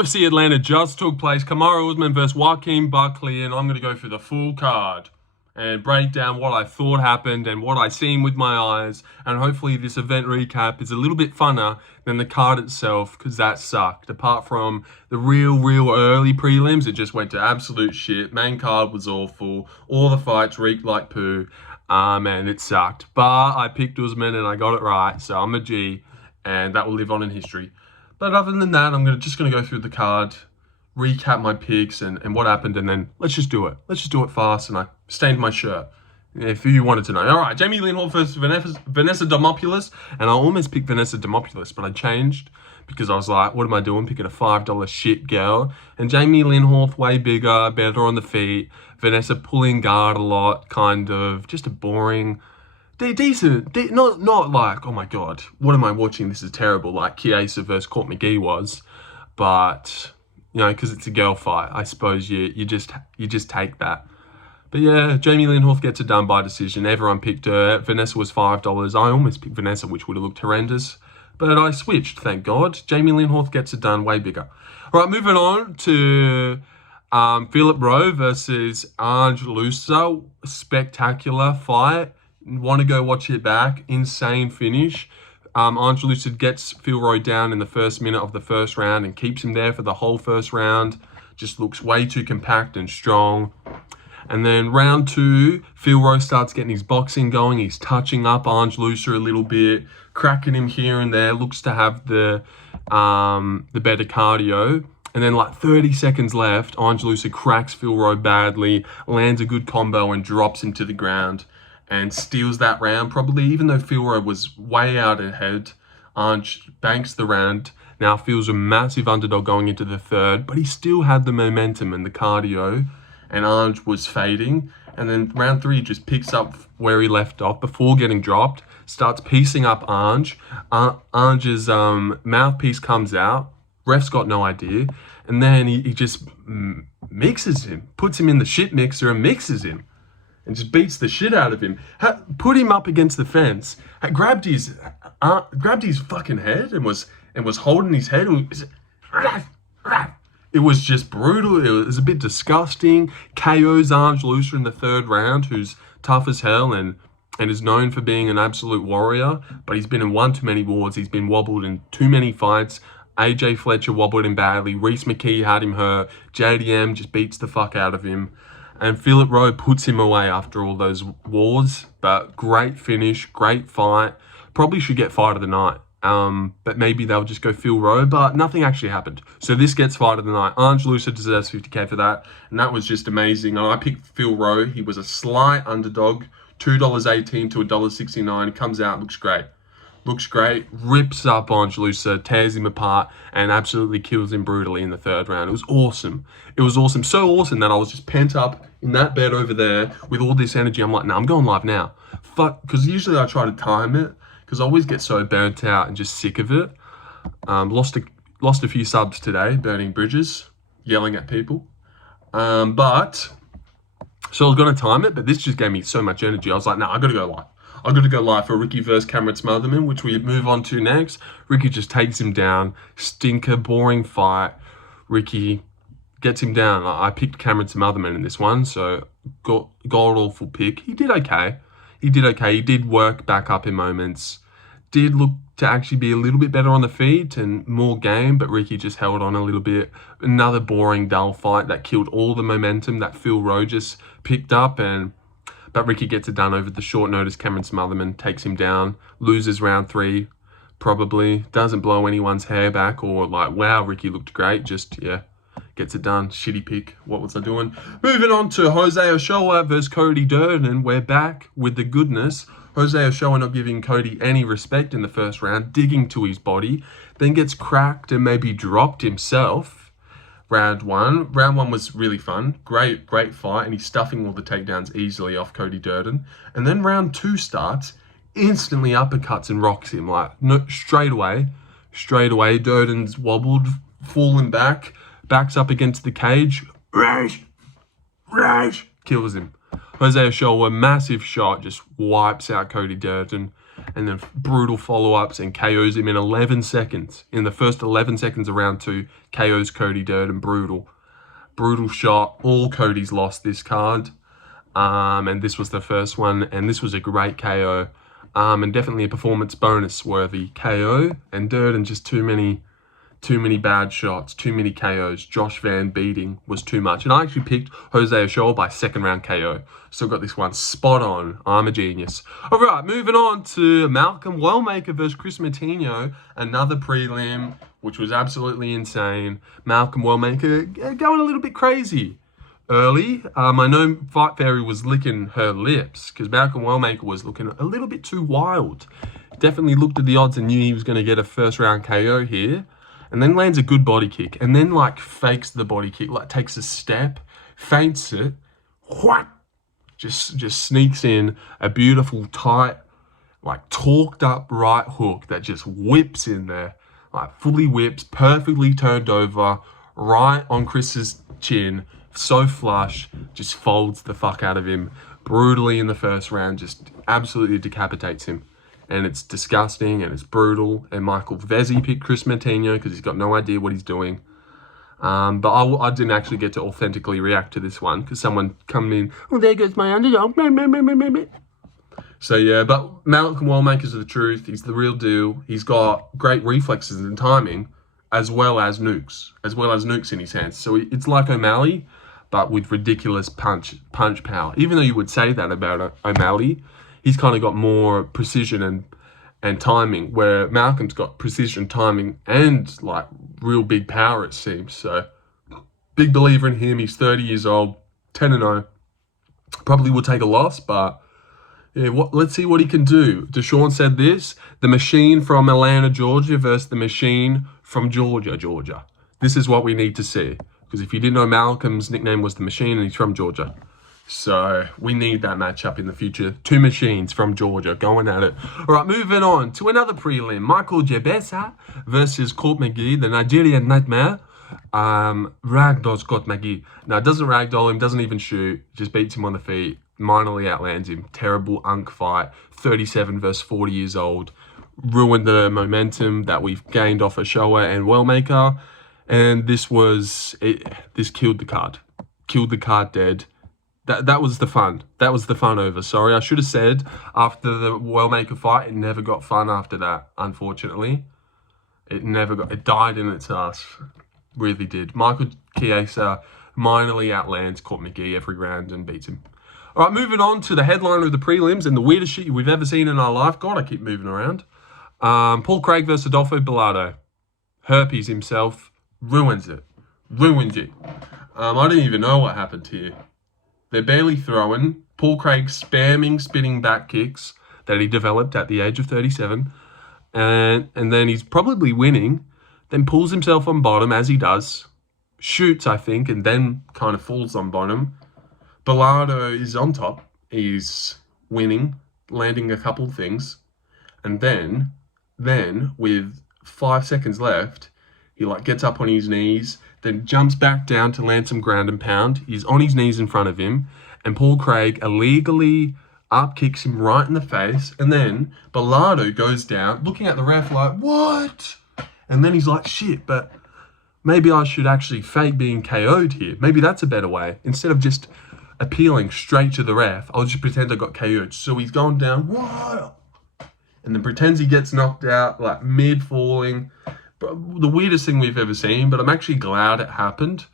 UFC Atlanta just took place. Kamaru Usman versus Joaquin Buckley, and I'm going to go through the full card and break down what I thought happened and what I seen with my eyes. And hopefully this event recap is a little bit funner than the card itself, because that sucked. Apart from the real early prelims, it just went to absolute shit. Main card was awful. All the fights reeked like poo. Man, it sucked. But I picked Usman and I got it right, so I'm a G, and that will live on in history. But other than that, I'm just going to go through the card, recap my picks and what happened, and then let's just do it. Let's just do it fast, and I stained my shirt, if you wanted to know. All right, Jamey Horth versus Vanessa Demopoulos, and I almost picked Vanessa Demopoulos, but I changed because I was like, what am I doing, picking a $5 shit girl? And Jamey Horth, way bigger, better on the feet. Vanessa pulling guard a lot, kind of, just a boring... decent, not like, oh my god, what am I watching? This is terrible, like Chiesa versus McGee was, but you know, because it's a girl fight, I suppose you just take that. But yeah, Jamey Horth gets it done by decision. Everyone picked her. Vanessa was $5. I almost picked Vanessa, which would have looked horrendous, but I switched. Thank God. Jamey Horth gets it done, way bigger. All right, moving on to Rowe versus Ange Loosa. Spectacular fight. Want to go watch it back. Insane finish. Ange Loosa gets Rowe down in the first minute of the first round and keeps him there for the whole first round. Just looks way too compact and strong. And then round two, Rowe starts getting his boxing going. He's touching up Ange Loosa a little bit, cracking him here and there. Looks to have the better cardio. And then like 30 seconds left, Ange Loosa cracks Rowe badly, lands a good combo and drops him to the ground. And steals that round, probably, even though Rowe was way out ahead. Ange banks the round. Now feels a massive underdog going into the third, but he still had the momentum and the cardio, and Ange was fading. And then round three just picks up where he left off before getting dropped, starts piecing up Ange. Ange's mouthpiece comes out. Ref's got no idea. And then he just mixes him, puts him in the shit mixer and mixes him. And just beats the shit out of him. Put him up against the fence. Grabbed his fucking head and was holding his head. It was just brutal. It was a bit disgusting. KO's Ange Loosa in the third round, who's tough as hell and is known for being an absolute warrior. But he's been in one too many wars. He's been wobbled in too many fights. AJ Fletcher wobbled him badly. Reese McKee had him hurt. JDM just beats the fuck out of him. And Rowe puts him away after all those wars. But great finish, great fight. Probably should get fight of the night. But maybe they'll just go Rowe. But nothing actually happened. So this gets fight of the night. Ange Loosa deserves $50K for that. And that was just amazing. And I picked Rowe. He was a slight underdog. $2.18 to $1.69. He comes out, looks great. Looks great, rips up Ange Loosa, tears him apart, and absolutely kills him brutally in the third round. It was awesome. It was awesome. So awesome that I was just pent up in that bed over there with all this energy. I'm like, nah, I'm going live now. Fuck, because usually I try to time it, because I always get so burnt out and just sick of it. Lost a few subs today, burning bridges, yelling at people. So I was going to time it, but this just gave me so much energy. I was like, nah, I got to go live. I've got to go live for Ricky versus Cameron Smotherman, which we move on to next. Ricky just takes him down. Stinker, boring fight. Ricky gets him down. I picked Cameron Smotherman in this one, so god-awful pick. He did okay. He did work back up in moments. Did look to actually be a little bit better on the feet and more game, but Ricky just held on a little bit. Another boring, dull fight that killed all the momentum that Rowe just picked up, but Ricky gets it done over the short notice. Cameron Smotherman takes him down, loses round three, probably. Doesn't blow anyone's hair back or like, wow, Ricky looked great. Just, yeah, gets it done. Shitty pick. What was I doing? Moving on to Jose Ochoa versus Cody Durden. We're back with the goodness. Jose Ochoa not giving Cody any respect in the first round, digging to his body, then gets cracked and maybe dropped himself. Round one was really fun. Great fight, and he's stuffing all the takedowns easily off Cody Durden. And then round two starts, instantly uppercuts and rocks him. Like, no, straight away. Durden's wobbled, falling back, backs up against the cage. Rage! Kills him. Jose Ochoa, massive shot, just wipes out Cody Durden. and then brutal follow-ups and KOs him in 11 seconds. In the first 11 seconds of round 2, KOs Cody Durden. Brutal shot. All Cody's lost this card. And this was the first one, and this was a great KO. And definitely a performance bonus worthy KO. And Durden, just too many bad shots, too many KOs. Josh Van beating was too much. And I actually picked Jose Ochoa by second round KO. So got this one spot on. I'm a genius. All right, moving on to Malcolm Wellmaker versus Kris Moutinho. Another prelim, which was absolutely insane. Malcolm Wellmaker going a little bit crazy early. I know Fight Fairy was licking her lips because Malcolm Wellmaker was looking a little bit too wild. Definitely looked at the odds and knew he was going to get a first round KO here. And then lands a good body kick. And then, like, fakes the body kick. Like, takes a step, feints it. Whack! Just sneaks in a beautiful, tight, like, torqued up right hook that just whips in there. Like, fully whips, perfectly turned over, right on Kris's chin. So flush. Just folds the fuck out of him. Brutally in the first round. Just absolutely decapitates him. And it's disgusting and it's brutal. And Michael Vezzi picked Kris Moutinho because he's got no idea what he's doing. But I didn't actually get to authentically react to this one because someone come in, oh, there goes my underdog. So yeah, but Malcolm Wellmaker's the truth. He's the real deal. He's got great reflexes and timing as well as nukes in his hands. So it's like O'Malley, but with ridiculous punch power. Even though you would say that about O'Malley, he's kind of got more precision and timing, where Malcolm's got precision, timing, and like real big power, it seems. So big believer in him. He's 30 years old, 10-0. Probably will take a loss, but yeah, let's see what he can do. Deshaun said this: the machine from Atlanta, Georgia versus the machine from Georgia, Georgia. This is what we need to see. Because if you didn't know, Malcolm's nickname was the Machine, and he's from Georgia. So we need that matchup in the future. Two machines from Georgia going at it. All right, moving on to another prelim. Michael Jebesa versus Court McGee, the Nigerian Nightmare. Ragdolls Court McGee. Now, it doesn't ragdoll him, doesn't even shoot. Just beats him on the feet. Minorly outlands him. Terrible unk fight. 37 versus 40 years old. Ruined the momentum that we've gained off Ochoa and Wellmaker. And this killed the card. Killed the card dead. That was the fun. That was the fun over. Sorry, I should have said after the Wellmaker fight, it never got fun after that, unfortunately. It died in its ass. Really did. Michael Chiesa minorly outlands Court McGee every round and beats him. All right, moving on to the headliner of the prelims and the weirdest shit we've ever seen in our life. God, I keep moving around. Paul Craig versus Rodolfo Bellato. Herpes himself ruins it. Ruins it. I don't even know what happened here. They're barely throwing. Paul Craig spamming spinning back kicks that he developed at the age of 37. And then he's probably winning. Then pulls himself on bottom as he does. Shoots, I think, and then kind of falls on bottom. Bellato is on top. He's winning, landing a couple of things. And then with 5 seconds left, he gets up on his knees, then jumps back down to land some ground and pound. He's on his knees in front of him, and Paul Craig illegally up kicks him right in the face, and then Bellato goes down, looking at the ref like, what? And then he's like, shit, but maybe I should actually fake being KO'd here. Maybe that's a better way. Instead of just appealing straight to the ref, I'll just pretend I got KO'd. So he's going down, what? And then pretends he gets knocked out, like mid-falling. The weirdest thing we've ever seen, but I'm actually glad it happened,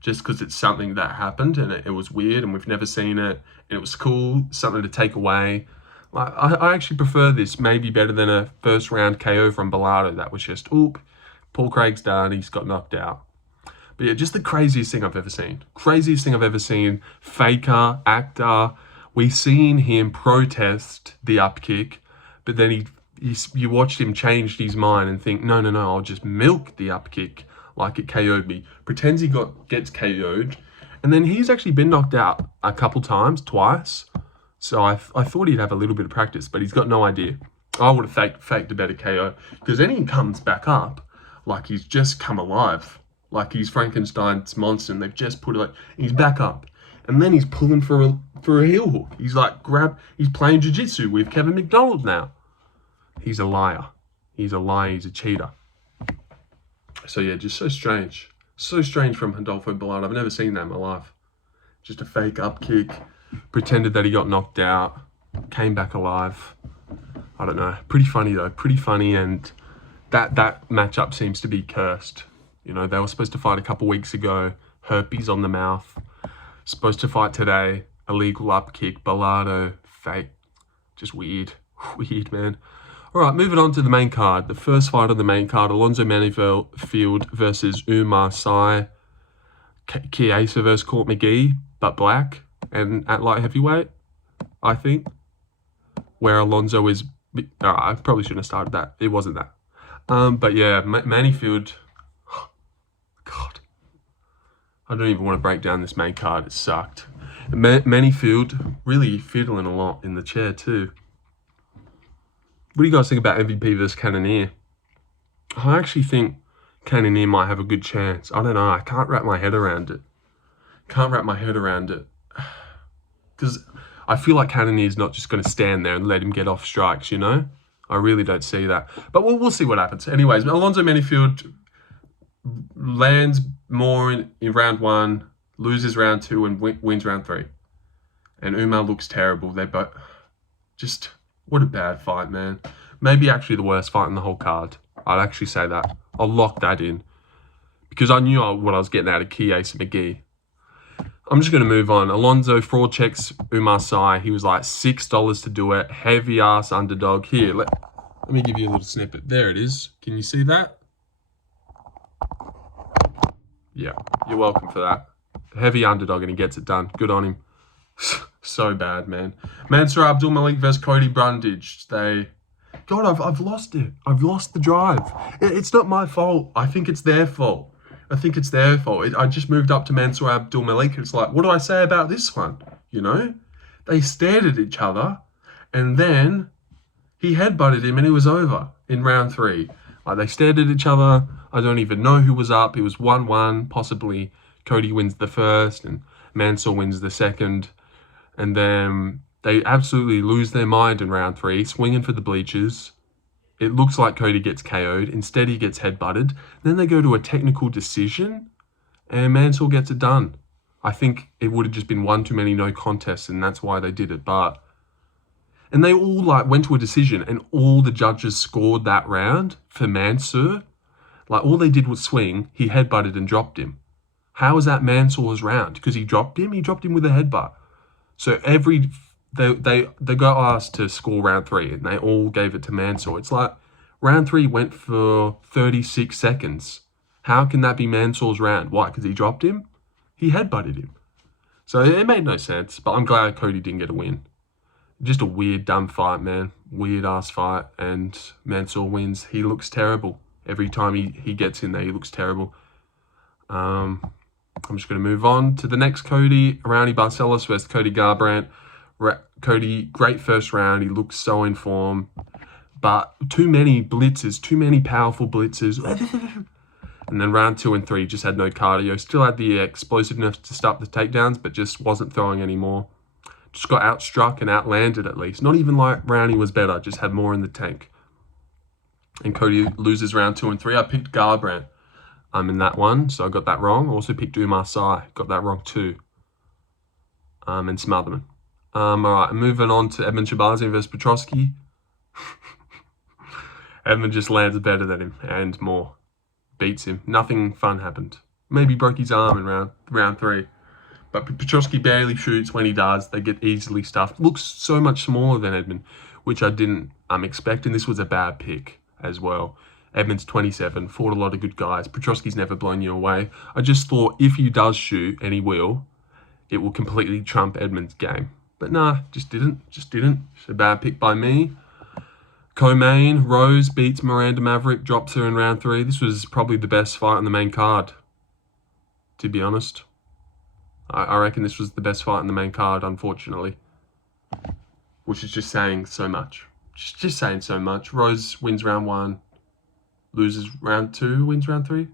just because it's something that happened and it was weird and we've never seen it, and it was cool, something to take away. I actually prefer this maybe better than a first round KO from Bellato that was just, oop, Paul Craig's done, he's got knocked out. But yeah, just the craziest thing I've ever seen. Craziest thing I've ever seen. Faker, actor. We've seen him protest the up kick, but then you watched him change his mind and think, no, I'll just milk the up kick like it KO'd me. Pretends he gets KO'd. And then he's actually been knocked out a couple times, twice. So I thought he'd have a little bit of practice, but he's got no idea. I would have faked a better KO. Because then he comes back up like he's just come alive. Like he's Frankenstein's monster and they've just put it he's back up. And then he's pulling for a heel hook. He's like he's playing jiu-jitsu with Kevin McDonald now. he's a liar. He's a liar. He's a cheater. So yeah, just so strange. So strange from Rodolfo Bellato. I've never seen that in my life. Just a fake up kick. Pretended that he got knocked out. Came back alive. I don't know. Pretty funny though. Pretty funny, and that matchup seems to be cursed. You know, they were supposed to fight a couple weeks ago. Herpes on the mouth. Supposed to fight today. Illegal up kick. Bellato. Fake. Just weird. Weird, man. All right, moving on to the main card. The first fight on the main card, Alonzo Menifield versus Oumar Sy. Chiesa versus McGee, but black and at light heavyweight, I think. Where Alonzo is... I probably shouldn't have started that. It wasn't that. But yeah, Menifield... God. I don't even want to break down this main card. It sucked. Menifield really fiddling a lot in the chair too. What do you guys think about MVP versus Cannonier? I actually think Cannonier might have a good chance. I don't know. I can't wrap my head around it. Because I feel like Cannonier's not just going to stand there and let him get off strikes, you know? I really don't see that. But we'll see what happens. Anyways, Alonzo Menifield lands more in round 1, loses round 2, and wins round 3. And Oumar looks terrible. They both... Just... What a bad fight, man. Maybe actually the worst fight in the whole card. I'd actually say that. I'll lock that in. Because I knew what I was getting out of Chiesa McGee. I'm just going to move on. Alonzo fraud checks Oumar Sy. He was like $6 to do it. Heavy ass underdog. Here, let me give you a little snippet. There it is. Can you see that? Yeah, you're welcome for that. Heavy underdog and he gets it done. Good on him. So bad, man. Mansur, Abdul, Malik versus Cody, Brundage. God, I've lost it. I've lost the drive. It's not my fault. I think it's their fault. I just moved up to Mansur, Abdul, Malik. It's like, what do I say about this one? You know? They stared at each other, and then he headbutted him, and it was over in round 3. Like, they stared at each other. I don't even know who was up. It was 1-1. Possibly Cody wins the first, and Mansur wins the second. And then they absolutely lose their mind in round 3, swinging for the bleachers. It looks like Cody gets KO'd. Instead, he gets headbutted. Then they go to a technical decision, and Mansur gets it done. I think it would have just been one too many no contests, and that's why they did it. And they all went to a decision, and all the judges scored that round for Mansur. All they did was swing. He headbutted and dropped him. How is that Mansur's round? Because he dropped him? He dropped him with a headbutt. So they got asked to score round 3, and they all gave it to Mansur. It's like round 3 went for 36 seconds. How can that be Mansur's round? Why? Because he dropped him? He headbutted him. So it made no sense, but I'm glad Cody didn't get a win. Just a weird, dumb fight, man. Weird ass fight, and Mansur wins. He looks terrible. Every time he gets in there, he looks terrible. I'm just going to move on to the next Cody. Raoni Barcelos versus Cody Garbrandt. Cody, great first round. He looks so in form. But too many blitzes, too many powerful blitzes. And then round 2 and 3 just had no cardio. Still had the explosiveness to stop the takedowns, but just wasn't throwing anymore. Just got outstruck and outlanded at least. Not even like Raoni was better, just had more in the tank. And Cody loses round 2 and 3. I picked Garbrandt. I'm in that one, so I got that wrong. Also picked Oumar Sy, got that wrong too. And Smotherman. All right, moving on to Edmen Shabazyan versus Petrosky. Edmen just lands better than him and more. Beats him. Nothing fun happened. Maybe broke his arm in round 3. But Petrosky barely shoots. When he does, they get easily stuffed. Looks so much smaller than Edmen, which I didn't expect. And this was a bad pick as well. Edmen's 27, fought a lot of good guys. Petrosky's never blown you away. I just thought if he does shoot, and he will, it will completely trump Edmen's game. But nah, just didn't. It's a bad pick by me. Co-main, Rose beats Miranda Maverick, drops her in round 3. This was probably the best fight on the main card, to be honest. I reckon this was the best fight on the main card, unfortunately. Which is just saying so much. Just saying so much. Rose wins round 1. Loses round 2, wins round 3.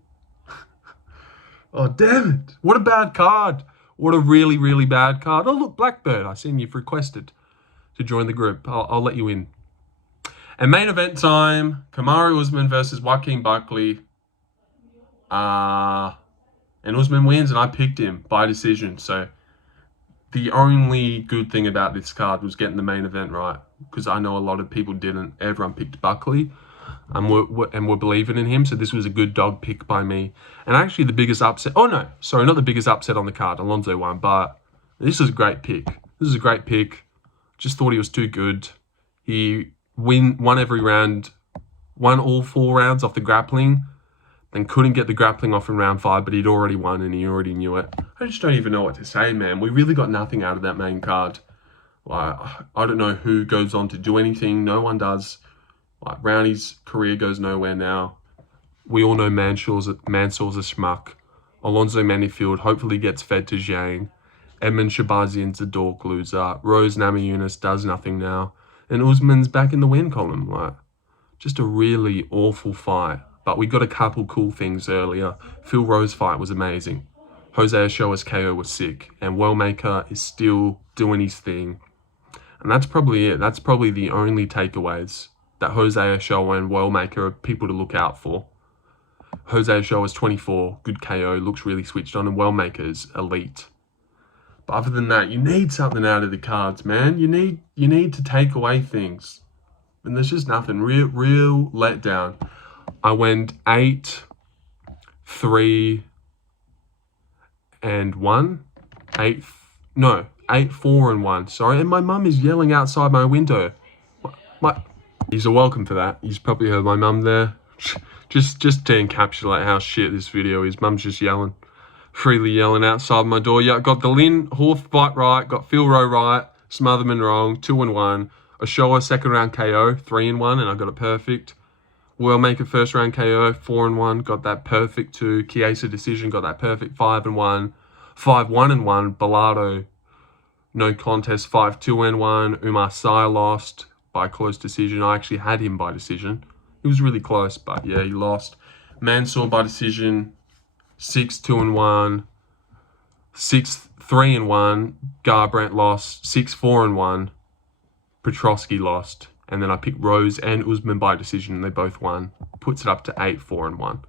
Oh, damn it. What a bad card. What a really, really bad card. Oh, look, Blackbird. I seen you've requested to join the group. I'll let you in. And main event time, Kamaru Usman versus Joaquin Buckley. And Usman wins, and I picked him by decision. So the only good thing about this card was getting the main event right, because I know a lot of people didn't. Everyone picked Buckley, and we're believing in him. So this was a good dog pick by me. And actually the biggest upset, oh no, sorry, not the biggest upset on the card. Alonzo won, but this is a great pick. This is a great pick. Just thought he was too good. He won every round, won all 4 rounds off the grappling, then couldn't get the grappling off in round 5, but he'd already won and he already knew it. I just don't even know what to say, man. We really got nothing out of that main card. Like, I don't know who goes on to do anything. No one does. Like, Raoni's career goes nowhere now. We all know Mansur's a schmuck. Alonzo Menifield hopefully gets fed to Jamey. Edmen Shabazyan's a dork loser. Rowe's Namajunas does nothing now. And Usman's back in the win column. Like, just a really awful fight. But we got a couple cool things earlier. Phil Rowe's fight was amazing. Jose Ochoa's KO was sick. And Wellmaker is still doing his thing. And that's probably it. That's probably the only takeaways. That Jose Ochoa and Wellmaker are people to look out for. Jose Ochoa's 24, good KO, looks really switched on. And Wellmaker's elite. But other than that, you need something out of the cards, man. You need to take away things. And there's just nothing. Real letdown. I went 8, 3, and 1. 8, 4 and 1. Sorry, and my mum is yelling outside my window. He's welcome for that. He's probably heard my mum there. Just to encapsulate how shit this video is. Mum's just yelling. Freely yelling outside my door. Yeah, got the Horth fight right. Got Phil Rowe right. Smotherman wrong. 2 and 1. Ochoa second round KO. 3 and 1, and I got it perfect. Wellmaker first round KO. 4 and 1. Got that perfect too. Chiesa decision. Got that perfect. 5 and 1. 5-1 and 1. Bellato no contest. 5-2 and 1. Oumar lost by close decision. I actually had him by decision. He was really close, but yeah, he lost. Mansur by decision. 6-2 and 1. 6-3 and 1. Garbrandt lost. 6-4 and 1. Petrosky lost. And then I picked Rose and Usman by decision, and they both won. Puts it up to 8-4 and 1.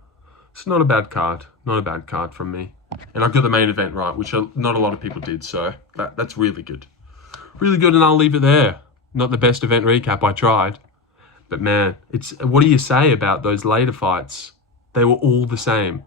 It's not a bad card. Not a bad card from me. And I got the main event right, which not a lot of people did, so that's really good. Really good, and I'll leave it there. Not the best event recap, I tried. But man, what do you say about those later fights? They were all the same.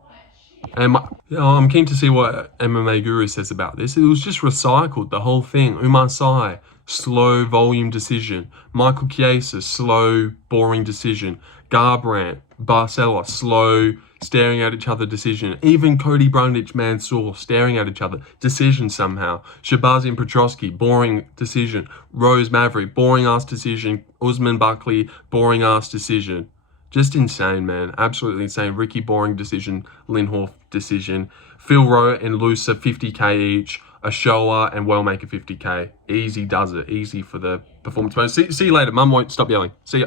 And I'm keen to see what MMA Guru says about this. It was just recycled, the whole thing. Oumar slow volume decision. Michael Chiesa, slow, boring decision. Garbrandt, Barcelos, slow, staring at each other decision. Even Cody, Brundage, Mansur, staring at each other. Decision somehow. Shabazyan, Petrosky, boring decision. Rose, Maverick, boring-ass decision. Usman, Buckley, boring-ass decision. Just insane, man. Absolutely insane. Ricky, boring decision. Horth, decision. Phil Rowe and Loosa, 50k each. Ochoa and Wellmaker, 50k. Easy does it. Easy for the performance bonus. See you later. Mum won't stop yelling. See ya.